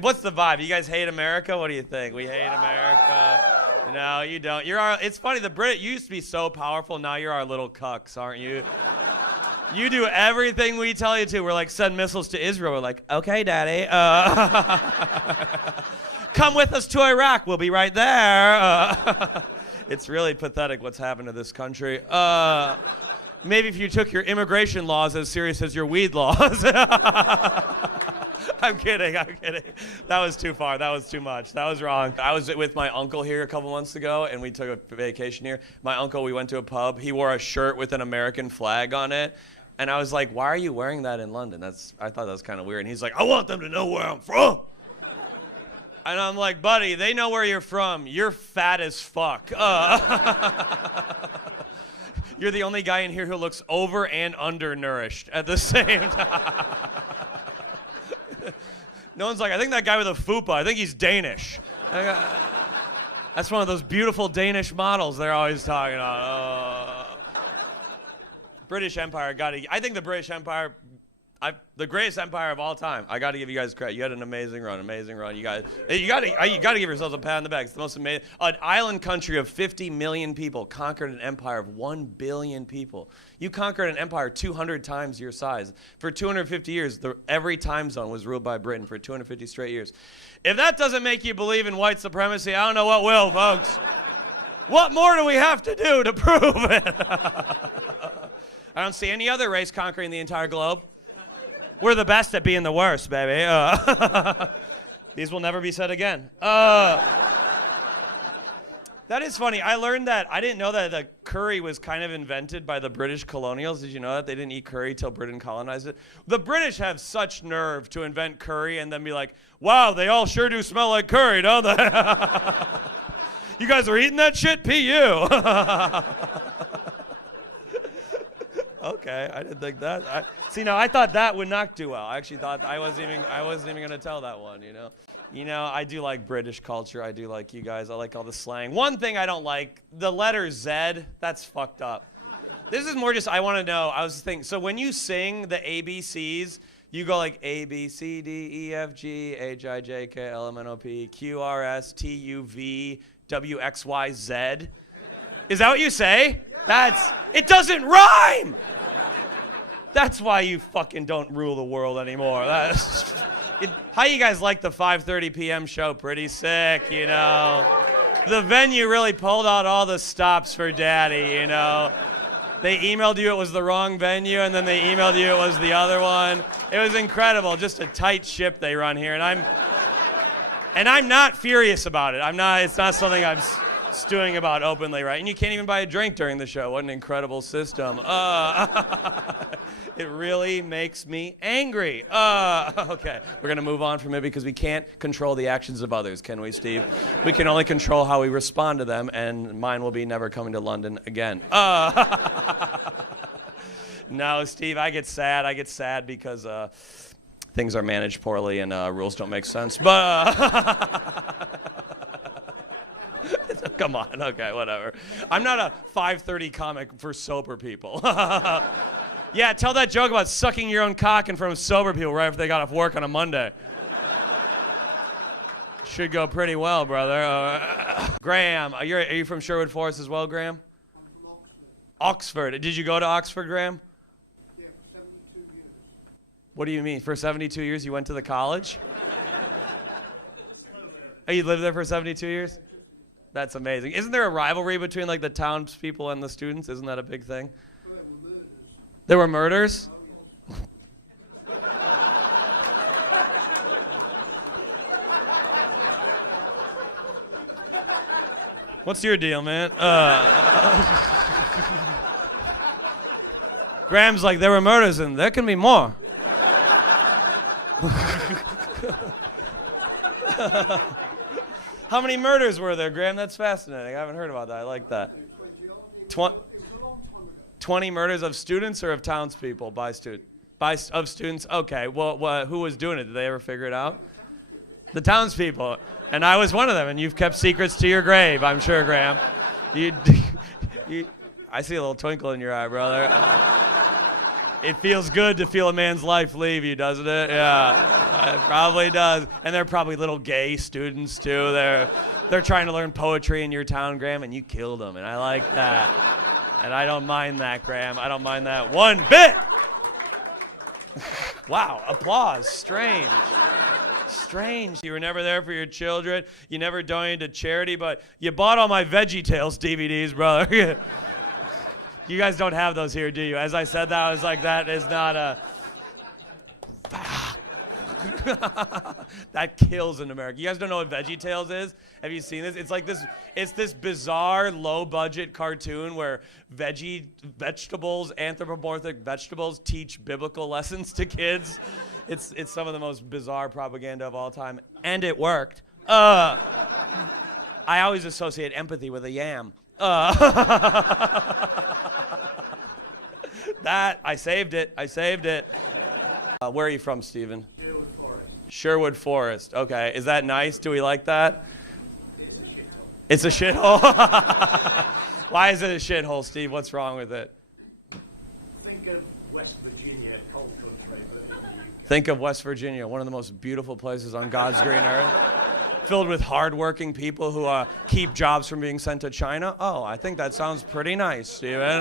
What's the vibe? You guys hate America? What do you think? We hate America. No, you don't. It's funny, the Brit used to be so powerful. Now you're our little cucks, aren't you? You do everything we tell you to. We're like, send missiles to Israel. We're like, okay, daddy. Come with us to Iraq. We'll be right there. It's really pathetic what's happened to this country. Maybe if you took your immigration laws as serious as your weed laws. I'm kidding. That was too far. That was too much. That was wrong. I was with my uncle here a couple months ago, and we took a vacation here. My uncle, we went to a pub. He wore a shirt with an American flag on it. And I was like, why are you wearing that in London? I thought that was kind of weird. And he's like, I want them to know where I'm from. And I'm like, buddy, they know where you're from. You're fat as fuck. You're the only guy in here who looks over and undernourished at the same time. No one's like, I think that guy with a fupa, I think he's Danish. That's one of those beautiful Danish models they're always talking about. British Empire, I think the British Empire, the greatest empire of all time. I got to give you guys credit. You had an amazing run. You got to give yourselves a pat on the back. It's the most amazing. An island country of 50 million people conquered an empire of 1 billion people. You conquered an empire 200 times your size. For 250 years, every time zone was ruled by Britain for 250 straight years. If that doesn't make you believe in white supremacy, I don't know what will, folks. What more do we have to do to prove it? I don't see any other race conquering the entire globe. We're the best at being the worst, baby. These will never be said again. That is funny. I learned that. I didn't know that the curry was kind of invented by the British colonials. Did you know that? They didn't eat curry till Britain colonized it. The British have such nerve to invent curry and then be like, wow, they all sure do smell like curry, don't they? You guys are eating that shit? P.U. Okay, I didn't think that. I thought that would not do well. I actually thought I wasn't even gonna tell that one. You know, I do like British culture. I do like you guys. I like all the slang. One thing I don't like, the letter Z. That's fucked up. This is more just I want to know. I was thinking. So when you sing the ABCs, you go like A B C D E F G H I J K L M N O P Q R S T U V W X Y Z. Is that what you say? It doesn't rhyme. That's why you fucking don't rule the world anymore. How you guys like the 5:30 p.m. show? Pretty sick, you know. The venue really pulled out all the stops for Daddy, you know. They emailed you it was the wrong venue, and then they emailed you it was the other one. It was incredible. Just a tight ship they run here, and I'm not furious about it. It's not something I'm stewing about openly, right? And you can't even buy a drink during the show. What an incredible system. It really makes me angry. Okay, we're going to move on from it because we can't control the actions of others, can we, Steve? We can only control how we respond to them, and mine will be never coming to London again. No, Steve, I get sad because things are managed poorly and rules don't make sense. But come on, okay, whatever. I'm not a 5:30 comic for sober people. Yeah, tell that joke about sucking your own cock in front of sober people right after they got off work on a Monday. Should go pretty well, brother. Graham, are you from Sherwood Forest as well, Graham? I'm from Oxford. Oxford. Did you go to Oxford, Graham? Yeah, for 72 years. What do you mean? For 72 years you went to the college? Oh, you lived there for 72 years? That's amazing. Isn't there a rivalry between like the townspeople and the students? Isn't that a big thing? There were murders? What's your deal, man? Graham's like, there were murders and there can be more. How many murders were there, Graham? That's fascinating. I haven't heard about that. I like that. 20 murders of students or of townspeople of students? Okay, well, who was doing it? Did they ever figure it out? The townspeople. And I was one of them, and you've kept secrets to your grave, I'm sure, Graham. I see a little twinkle in your eye, brother. It feels good to feel a man's life leave you, doesn't it? Yeah. It probably does. And they're probably little gay students too. They're trying to learn poetry in your town, Graham, and you killed them. And I like that. And I don't mind that, Graham. I don't mind that one bit. Wow, applause. Strange. You were never there for your children. You never donated to charity, but you bought all my VeggieTales DVDs, brother. You guys don't have those here, do you? As I said that, I was like, that is not a... That kills in America. You guys don't know what VeggieTales is? Have you seen this? It's like this bizarre low-budget cartoon where vegetables, anthropomorphic vegetables, teach biblical lessons to kids. It's some of the most bizarre propaganda of all time, and it worked. I always associate empathy with a yam. That I saved it. Where are you from, Stephen? Sherwood Forest. Okay. Is that nice? Do we like that? It's a shithole. Why is it a shithole, Steve? What's wrong with it? Think of West Virginia cultural trade. Think of West Virginia, one of the most beautiful places on God's green earth, filled with hardworking people who keep jobs from being sent to China. Oh, I think that sounds pretty nice, Stephen.